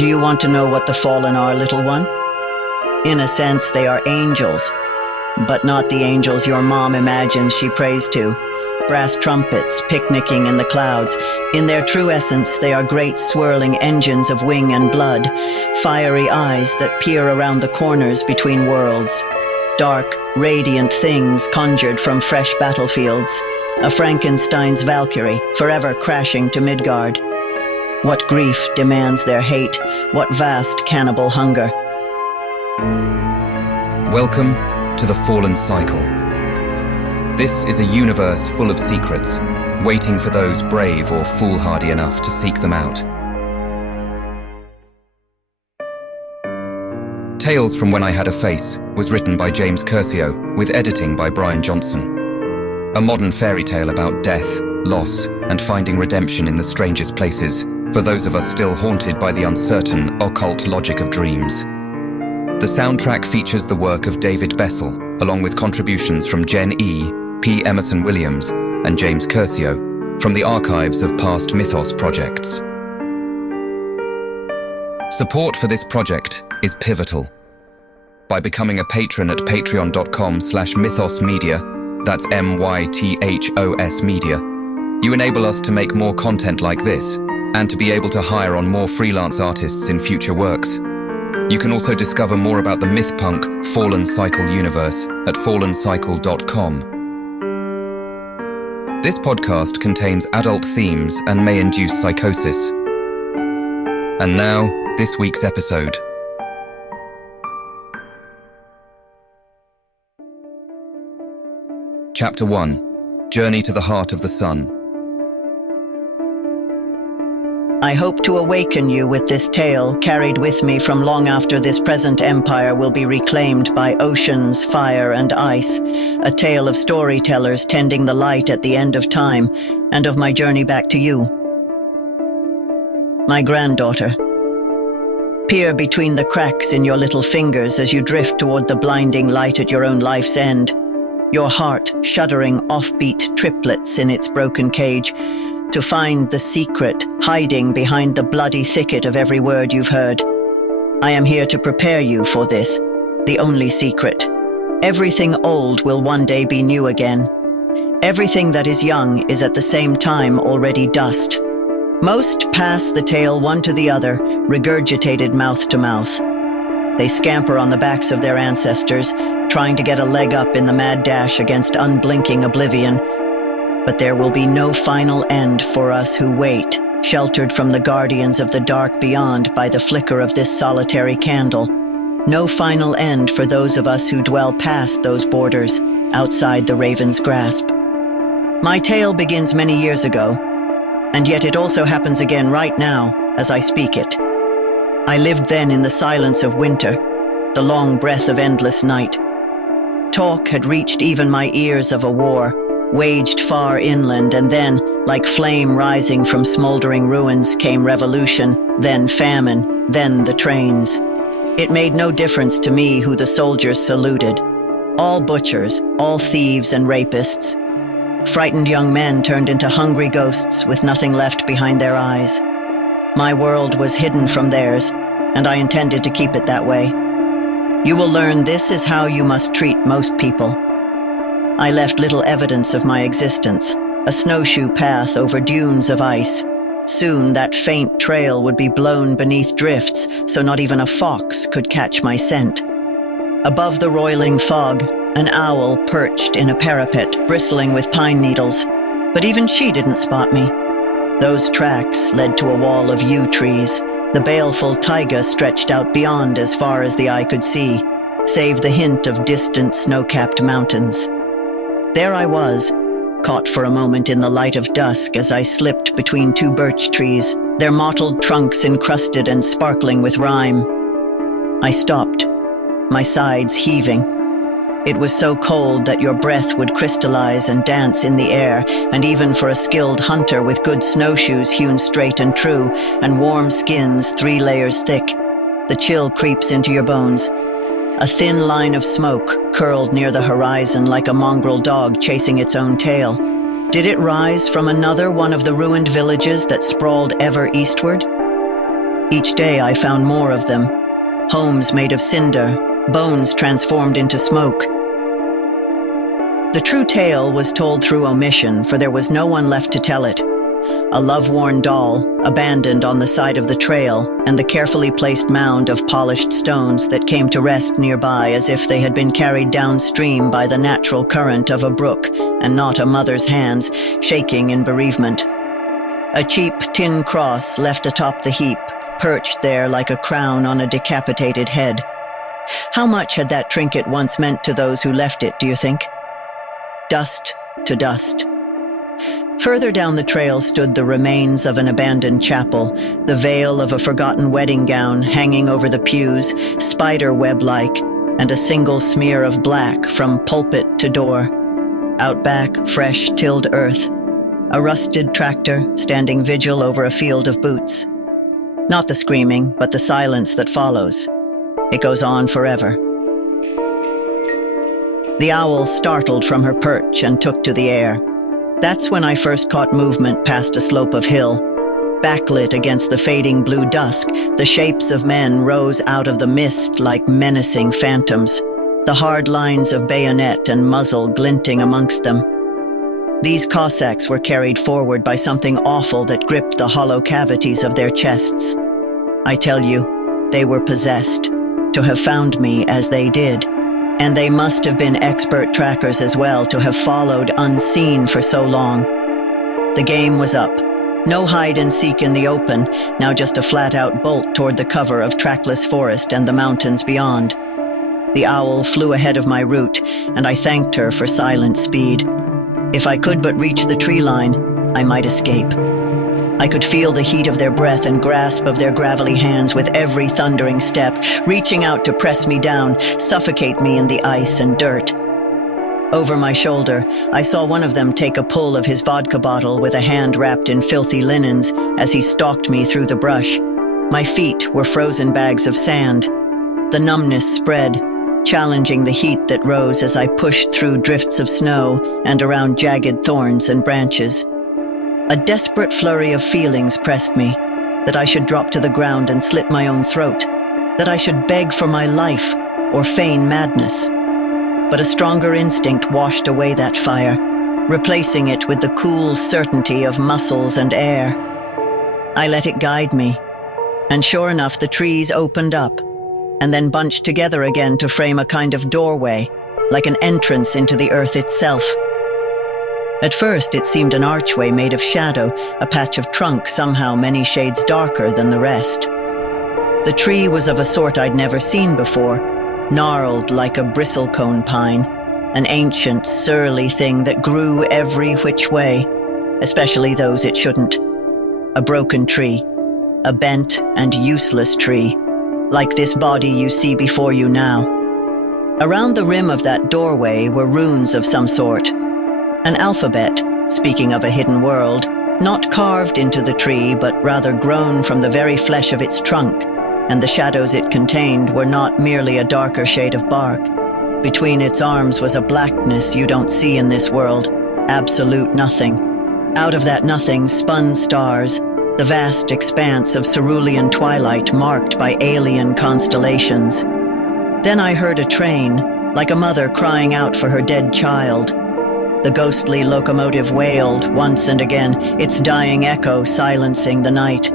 Do you want to know what the fallen are, little one? In a sense, they are angels, but not the angels your mom imagines she prays to. Brass trumpets picnicking in the clouds. In their true essence, they are great swirling engines of wing and blood, fiery eyes that peer around the corners between worlds. Dark, radiant things conjured from fresh battlefields. A Frankenstein's Valkyrie, forever crashing to Midgard. What grief demands their hate, what vast cannibal hunger. Welcome to the Fallen Cycle. This is a universe full of secrets, waiting for those brave or foolhardy enough to seek them out. Tales from When I Had a Face was written by James Curcio, with editing by Brian Johnson. A modern fairy tale about death, loss, and finding redemption in the strangest places, for those of us still haunted by the uncertain, occult logic of dreams. The soundtrack features the work of David Bessel, along with contributions from Jen E., P. Emerson Williams, and James Curcio, from the archives of past Mythos projects. Support for this project is pivotal. By becoming a patron at patreon.com/mythosmedia, that's MYTHOS Media, you enable us to make more content like this, and to be able to hire on more freelance artists in future works. You can also discover more about the Mythpunk Fallen Cycle universe at fallencycle.com. This podcast contains adult themes and may induce psychosis. And now, this week's episode. Chapter 1. Journey to the Heart of the Sun. I hope to awaken you with this tale, carried with me from long after this present empire will be reclaimed by oceans, fire, and ice, a tale of storytellers tending the light at the end of time, and of my journey back to you. My granddaughter. Peer between the cracks in your little fingers as you drift toward the blinding light at your own life's end, your heart shuddering offbeat triplets in its broken cage, to find the secret hiding behind the bloody thicket of every word you've heard. I am here to prepare you for this, the only secret. Everything old will one day be new again. Everything that is young is at the same time already dust. Most pass the tale one to the other, regurgitated mouth to mouth. They scamper on the backs of their ancestors, trying to get a leg up in the mad dash against unblinking oblivion. But there will be no final end for us who wait, sheltered from the guardians of the dark beyond by the flicker of this solitary candle. No final end for those of us who dwell past those borders, outside the raven's grasp. My tale begins many years ago, and yet it also happens again right now as I speak it. I lived then in the silence of winter, the long breath of endless night. Talk had reached even my ears of a war, waged far inland, and then, like flame rising from smoldering ruins, came revolution, then famine, then the trains. It made no difference to me who the soldiers saluted. All butchers, all thieves and rapists. Frightened young men turned into hungry ghosts with nothing left behind their eyes. My world was hidden from theirs, and I intended to keep it that way. You will learn this is how you must treat most people. I left little evidence of my existence, a snowshoe path over dunes of ice. Soon that faint trail would be blown beneath drifts, so not even a fox could catch my scent. Above the roiling fog, an owl perched in a parapet, bristling with pine needles, but even she didn't spot me. Those tracks led to a wall of yew trees. The baleful taiga stretched out beyond as far as the eye could see, save the hint of distant snow-capped mountains. There I was, caught for a moment in the light of dusk as I slipped between two birch trees, their mottled trunks encrusted and sparkling with rime. I stopped, my sides heaving. It was so cold that your breath would crystallize and dance in the air, and even for a skilled hunter with good snowshoes hewn straight and true, and warm skins 3 layers thick, the chill creeps into your bones. A thin line of smoke curled near the horizon like a mongrel dog chasing its own tail. Did it rise from another one of the ruined villages that sprawled ever eastward? Each day I found more of them. Homes made of cinder, bones transformed into smoke. The true tale was told through omission, for there was no one left to tell it. A love-worn doll, abandoned on the side of the trail, and the carefully placed mound of polished stones that came to rest nearby as if they had been carried downstream by the natural current of a brook and not a mother's hands, shaking in bereavement. A cheap tin cross left atop the heap, perched there like a crown on a decapitated head. How much had that trinket once meant to those who left it, do you think? Dust to dust. Further down the trail stood the remains of an abandoned chapel, the veil of a forgotten wedding gown hanging over the pews, spider web-like, and a single smear of black from pulpit to door. Out back, fresh, tilled earth. A rusted tractor standing vigil over a field of boots. Not the screaming, but the silence that follows. It goes on forever. The owl startled from her perch and took to the air. That's when I first caught movement past a slope of hill. Backlit against the fading blue dusk, the shapes of men rose out of the mist like menacing phantoms, the hard lines of bayonet and muzzle glinting amongst them. These Cossacks were carried forward by something awful that gripped the hollow cavities of their chests. I tell you, they were possessed, to have found me as they did. And they must have been expert trackers as well, to have followed unseen for so long. The game was up. No hide and seek in the open, now just a flat-out bolt toward the cover of trackless forest and the mountains beyond. The owl flew ahead of my route, and I thanked her for silent speed. If I could but reach the tree line, I might escape. I could feel the heat of their breath and grasp of their gravelly hands with every thundering step, reaching out to press me down, suffocate me in the ice and dirt. Over my shoulder, I saw one of them take a pull of his vodka bottle with a hand wrapped in filthy linens as he stalked me through the brush. My feet were frozen bags of sand. The numbness spread, challenging the heat that rose as I pushed through drifts of snow and around jagged thorns and branches. A desperate flurry of feelings pressed me, that I should drop to the ground and slit my own throat, that I should beg for my life or feign madness. But a stronger instinct washed away that fire, replacing it with the cool certainty of muscles and air. I let it guide me, and sure enough the trees opened up, and then bunched together again to frame a kind of doorway, like an entrance into the earth itself. At first it seemed an archway made of shadow, a patch of trunk somehow many shades darker than the rest. The tree was of a sort I'd never seen before, gnarled like a bristlecone pine, an ancient, surly thing that grew every which way, especially those it shouldn't. A broken tree, a bent and useless tree, like this body you see before you now. Around the rim of that doorway were runes of some sort. An alphabet, speaking of a hidden world, not carved into the tree, but rather grown from the very flesh of its trunk, and the shadows it contained were not merely a darker shade of bark. Between its arms was a blackness you don't see in this world, absolute nothing. Out of that nothing spun stars, the vast expanse of cerulean twilight marked by alien constellations. Then I heard a train, like a mother crying out for her dead child. The ghostly locomotive wailed once and again, its dying echo silencing the night.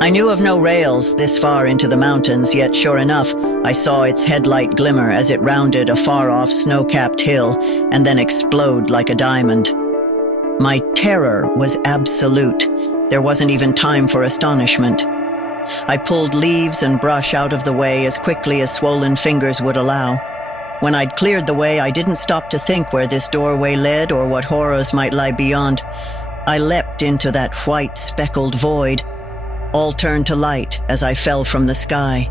I knew of no rails this far into the mountains, yet sure enough, I saw its headlight glimmer as it rounded a far-off snow-capped hill and then explode like a diamond. My terror was absolute. There wasn't even time for astonishment. I pulled leaves and brush out of the way as quickly as swollen fingers would allow. When I'd cleared the way, I didn't stop to think where this doorway led or what horrors might lie beyond. I leapt into that white, speckled void. All turned to light as I fell from the sky.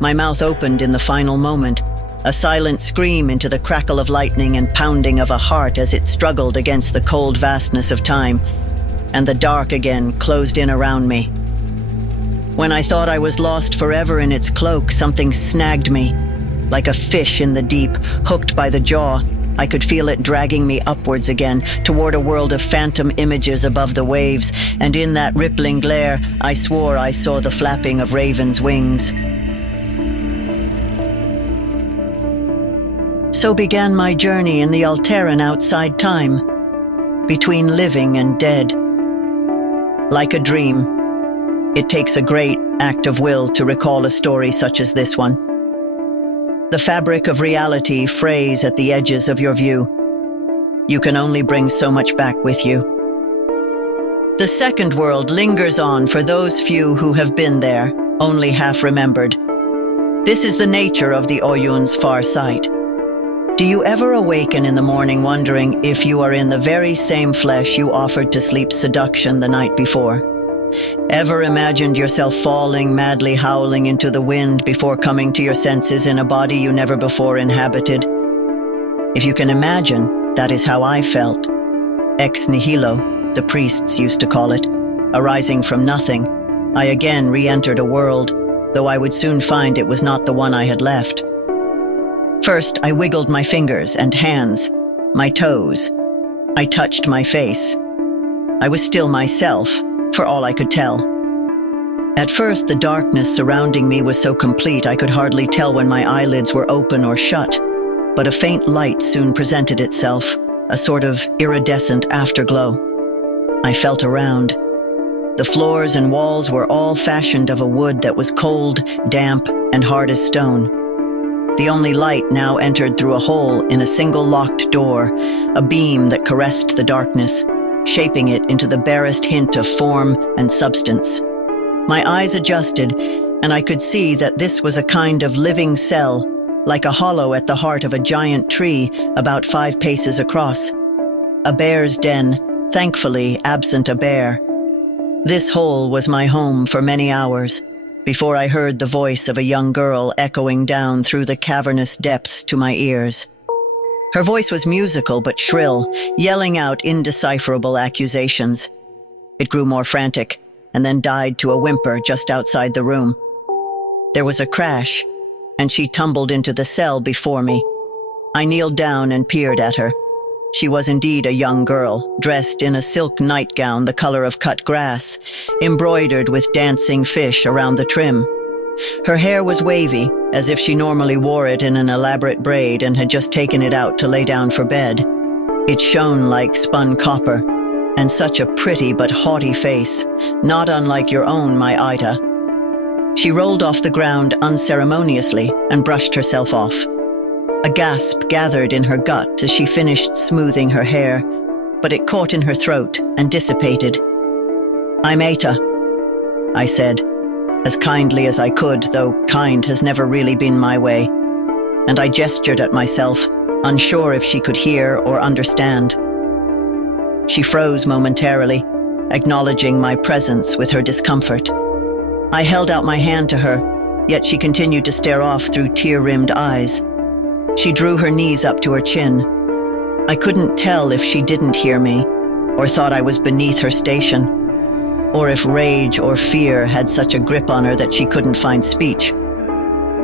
My mouth opened in the final moment, a silent scream into the crackle of lightning and pounding of a heart as it struggled against the cold vastness of time, and the dark again closed in around me. When I thought I was lost forever in its cloak, something snagged me. Like a fish in the deep, hooked by the jaw, I could feel it dragging me upwards again, toward a world of phantom images above the waves, and in that rippling glare, I swore I saw the flapping of ravens' wings. So began my journey in the Alteran outside time, between living and dead. Like a dream, it takes a great act of will to recall a story such as this one. The fabric of reality frays at the edges of your view. You can only bring so much back with you. The second world lingers on for those few who have been there, only half remembered. This is the nature of the Oyun's far sight. Do you ever awaken in the morning wondering if you are in the very same flesh you offered to sleep seduction the night before? Ever imagined yourself falling, madly howling into the wind before coming to your senses in a body you never before inhabited? If you can imagine, that is how I felt. Ex nihilo, the priests used to call it. Arising from nothing, I again re-entered a world, though I would soon find it was not the one I had left. First, I wiggled my fingers and hands, my toes. I touched my face. I was still myself, for all I could tell. At first, the darkness surrounding me was so complete I could hardly tell when my eyelids were open or shut, but a faint light soon presented itself, a sort of iridescent afterglow. I felt around. The floors and walls were all fashioned of a wood that was cold, damp, and hard as stone. The only light now entered through a hole in a single locked door, a beam that caressed the darkness, shaping it into the barest hint of form and substance. My eyes adjusted, and I could see that this was a kind of living cell, like a hollow at the heart of a giant tree about 5 paces across. A bear's den, thankfully absent a bear. This hole was my home for many hours, before I heard the voice of a young girl echoing down through the cavernous depths to my ears. Her voice was musical but shrill, yelling out indecipherable accusations. It grew more frantic, and then died to a whimper just outside the room. There was a crash, and she tumbled into the cell before me. I kneeled down and peered at her. She was indeed a young girl, dressed in a silk nightgown the color of cut grass, embroidered with dancing fish around the trim. Her hair was wavy, as if she normally wore it in an elaborate braid and had just taken it out to lay down for bed. It shone like spun copper, and such a pretty but haughty face, not unlike your own, my Ida. She rolled off the ground unceremoniously and brushed herself off. A gasp gathered in her gut as she finished smoothing her hair, but it caught in her throat and dissipated. "I'm Eta," I said, as kindly as I could, though kind has never really been my way, and I gestured at myself, unsure if she could hear or understand. She froze momentarily, acknowledging my presence with her discomfort. I held out my hand to her, yet she continued to stare off through tear-rimmed eyes. She drew her knees up to her chin. I couldn't tell if she didn't hear me, or thought I was beneath her station, or if rage or fear had such a grip on her that she couldn't find speech.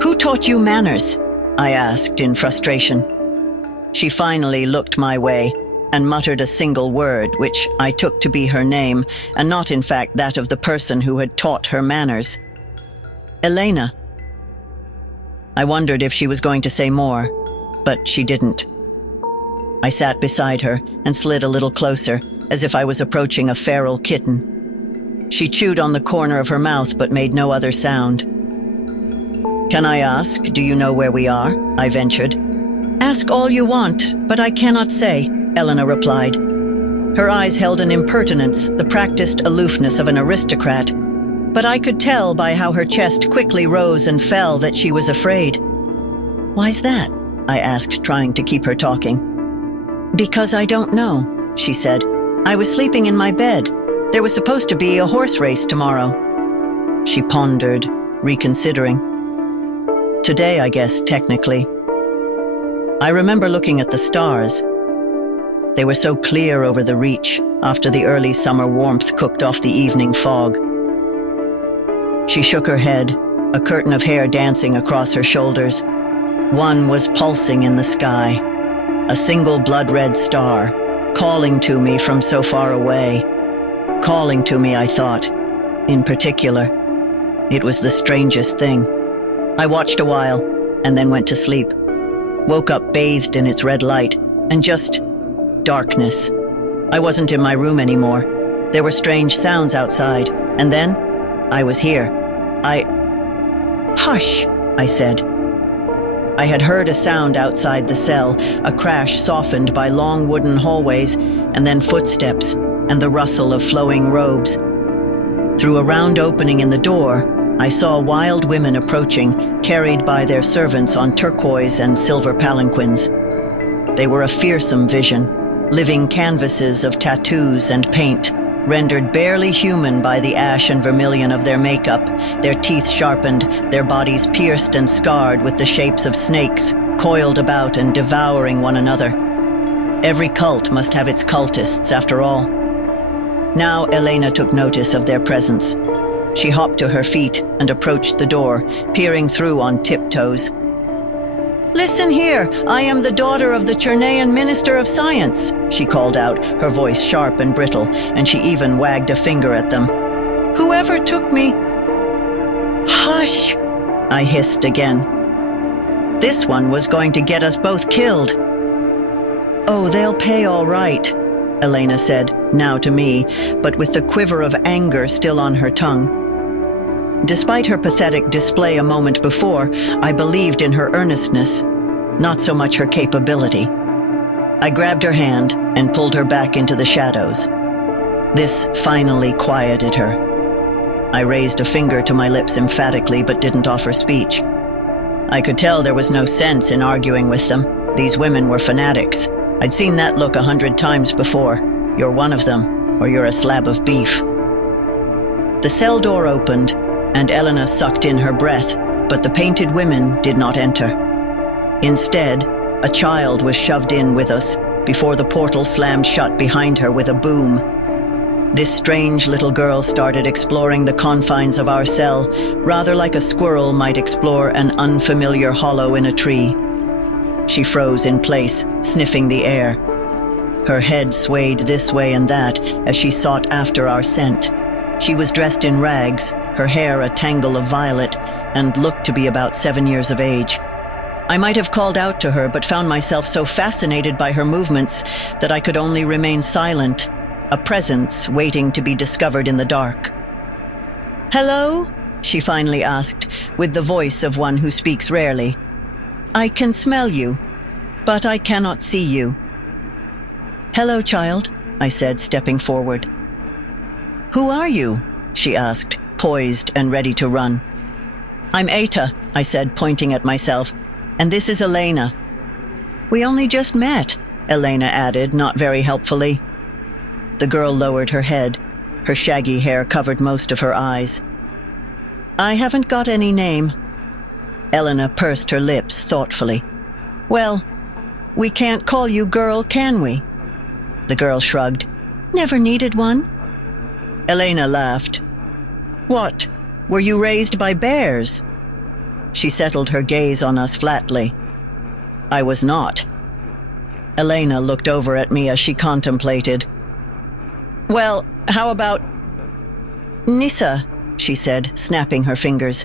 "Who taught you manners?" I asked in frustration. She finally looked my way and muttered a single word, which I took to be her name, and not in fact that of the person who had taught her manners. "Elena." I wondered if she was going to say more, but she didn't. I sat beside her and slid a little closer, as if I was approaching a feral kitten. She chewed on the corner of her mouth but made no other sound. "Can I ask, do you know where we are?" I ventured. "Ask all you want, but I cannot say," Elena replied. Her eyes held an impertinence, the practiced aloofness of an aristocrat, but I could tell by how her chest quickly rose and fell that she was afraid. "Why's that?" I asked, trying to keep her talking. "Because I don't know," she said. "I was sleeping in my bed. There was supposed to be a horse race tomorrow." She pondered, reconsidering. "Today, I guess, technically." I remember looking at the stars. They were so clear over the reach, after the early summer warmth cooked off the evening fog. She shook her head, a curtain of hair dancing across her shoulders. One was pulsing in the sky. a single blood-red star, calling to me from so far away. Calling to me, I thought. In particular, it was the strangest thing. I watched a while, and then went to sleep. Woke up bathed in its red light, and just darkness. I wasn't in my room anymore. There were strange sounds outside, and then I was here. Hush, I said. I had heard a sound outside the cell, a crash softened by long wooden hallways, and then footsteps, and the rustle of flowing robes. Through a round opening in the door, I saw wild women approaching, carried by their servants on turquoise and silver palanquins. They were a fearsome vision, living canvases of tattoos and paint, rendered barely human by the ash and vermilion of their makeup, their teeth sharpened, their bodies pierced and scarred with the shapes of snakes, coiled about and devouring one another. Every cult must have its cultists, after all. Now Elena took notice of their presence. She hopped to her feet and approached the door, peering through on tiptoes. "Listen here, I am the daughter of the Chernaean Minister of Science," she called out, her voice sharp and brittle, and she even wagged a finger at them. "Whoever took me—" "Hush," I hissed again. This one was going to get us both killed. "Oh, they'll pay all right," Elena said, now to me, but with the quiver of anger still on her tongue. Despite her pathetic display a moment before, I believed in her earnestness, not so much her capability. I grabbed her hand and pulled her back into the shadows. This finally quieted her. I raised a finger to my lips emphatically, but didn't offer speech. I could tell there was no sense in arguing with them. These women were fanatics. I'd seen that look 100 times before. You're one of them, or you're a slab of beef. The cell door opened, and Elena sucked in her breath, but the painted women did not enter. Instead, a child was shoved in with us before the portal slammed shut behind her with a boom. This strange little girl started exploring the confines of our cell, rather like a squirrel might explore an unfamiliar hollow in a tree. She froze in place, sniffing the air. Her head swayed this way and that as she sought after our scent. She was dressed in rags, her hair a tangle of violet, and looked to be about 7 years of age. I might have called out to her, but found myself so fascinated by her movements that I could only remain silent, a presence waiting to be discovered in the dark. "Hello?" she finally asked, with the voice of one who speaks rarely. "I can smell you, but I cannot see you." "Hello, child," I said, stepping forward. "Who are you?" she asked, poised and ready to run. "I'm Eta," I said, pointing at myself, "and this is Elena." "We only just met," Elena added, not very helpfully. The girl lowered her head. Her shaggy hair covered most of her eyes. "I haven't got any name." Elena pursed her lips thoughtfully. "Well, we can't call you girl, can we?" The girl shrugged. "Never needed one." Elena laughed. "What, were you raised by bears?" She settled her gaze on us flatly. I was not. Elena looked over at me as she contemplated. "Well, how about Nyssa?" she said, snapping her fingers.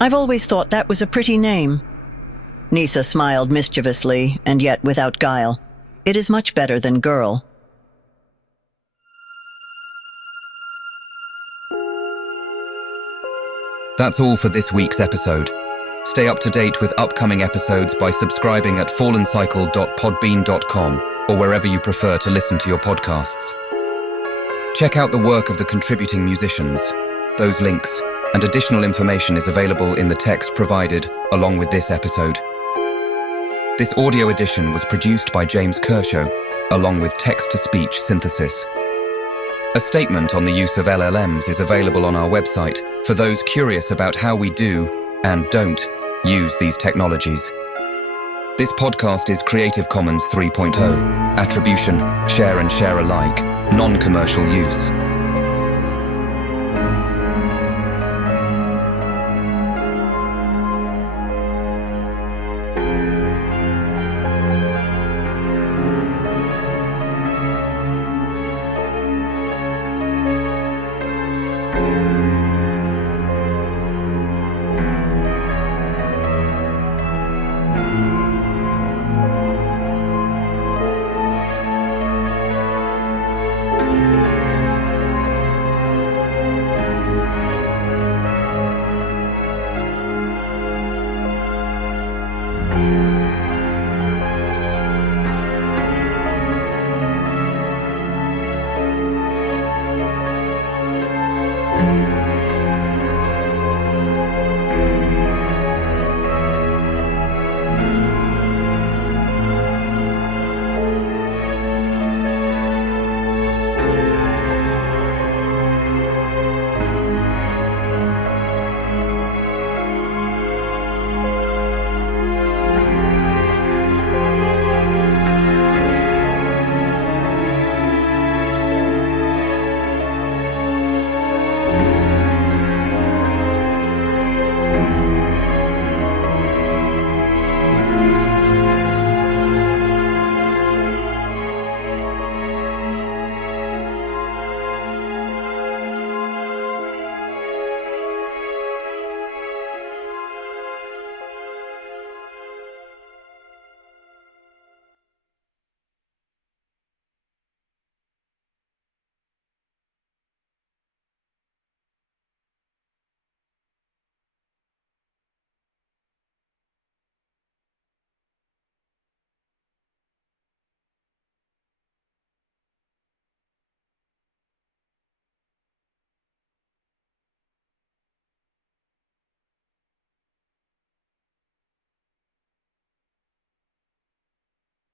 "I've always thought that was a pretty name." Nyssa smiled mischievously, and yet without guile. "It is much better than girl." That's all for this week's episode. Stay up to date with upcoming episodes by subscribing at fallencycle.podbean.com or wherever you prefer to listen to your podcasts. Check out the work of the contributing musicians. Those links and additional information is available in the text provided along with this episode. This audio edition was produced by James Kershaw, along with text-to-speech synthesis. A statement on the use of LLMs is available on our website for those curious about how we do and don't use these technologies. This podcast is Creative Commons 3.0, attribution, share and share alike, non-commercial use.